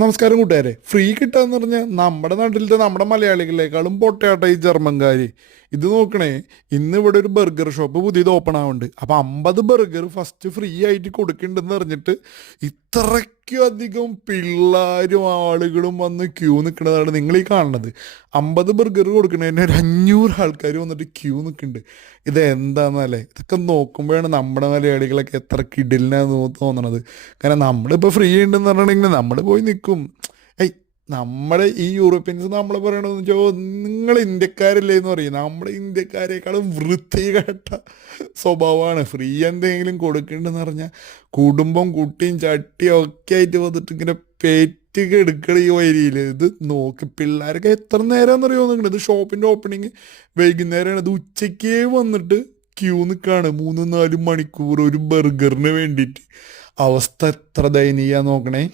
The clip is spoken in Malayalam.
നമസ്കാരം കൂട്ടുകാരെ. ഫ്രീ കിട്ടാന്ന് പറഞ്ഞാൽ നമ്മുടെ നാട്ടിലത്തെ നമ്മുടെ മലയാളികളെക്കാളും പൊട്ടയാട്ട ഈ ജർമ്മൻകാർ. ഇത് നോക്കണേ, ഇന്ന് ഇവിടെ ഒരു ബർഗർ ഷോപ്പ് പുതിയത് ഓപ്പൺ ആവുന്നുണ്ട്. അപ്പം 50 ബർഗർ ഫസ്റ്റ് ഫ്രീ ആയിട്ട് കൊടുക്കുന്നുണ്ടെന്ന് അറിഞ്ഞിട്ട് ഇത്രയ്ക്കും അധികം പിള്ളേരും ആളുകളും വന്ന് ക്യൂ നിൽക്കുന്നതാണ് നിങ്ങൾ ഈ കാണുന്നത്. 50 ബർഗർ കൊടുക്കണതിന് ഒരു 500 ആൾക്കാർ വന്നിട്ട് ക്യൂ നിൽക്കുന്നുണ്ട്. ഇത് എന്താണെന്നല്ലേ, ഇതൊക്കെ നോക്കുമ്പോഴാണ് നമ്മുടെ മലയാളികളൊക്കെ എത്ര കിടിലിനാന്ന് തോന്നണത്. കാരണം നമ്മളിപ്പോൾ ഫ്രീ ഉണ്ടെന്ന് പറഞ്ഞിട്ടുണ്ടെങ്കിൽ നമ്മൾ പോയി നിൽക്കും. ഏയ്, നമ്മുടെ ഈ യൂറോപ്യൻസ് നമ്മൾ പറയണമെന്ന് വെച്ചാൽ നിങ്ങൾ ഇന്ത്യക്കാരല്ലേ എന്ന് പറയും. നമ്മുടെ ഇന്ത്യക്കാരെക്കാളും വൃത്തികെട്ട സ്വഭാവമാണ്. ഫ്രീ എന്തെങ്കിലും കൊടുക്കണ്ടെന്ന് പറഞ്ഞാൽ കുടുംബം കുട്ടിയും ചട്ടിയും ഒക്കെ ആയിട്ട് വന്നിട്ട് ഇങ്ങനെ പേറ്റൊക്കെ എടുക്കണം ഈ വരിയിൽ. ഇത് നോക്കി പിള്ളേരൊക്കെ എത്ര നേരം എന്നറിയോ നിൽക്കുന്നത്. ഇത് ഷോപ്പിൻ്റെ ഓപ്പണിങ് വൈകുന്നേരമാണ്. ഇത് ഉച്ചയ്ക്കേ വന്നിട്ട് ക്യൂ നിൽക്കുകയാണ് 3-4 മണിക്കൂർ ഒരു ബർഗറിന് വേണ്ടിയിട്ട്. അവസ്ഥ എത്ര ദയനീയ നോക്കണേ.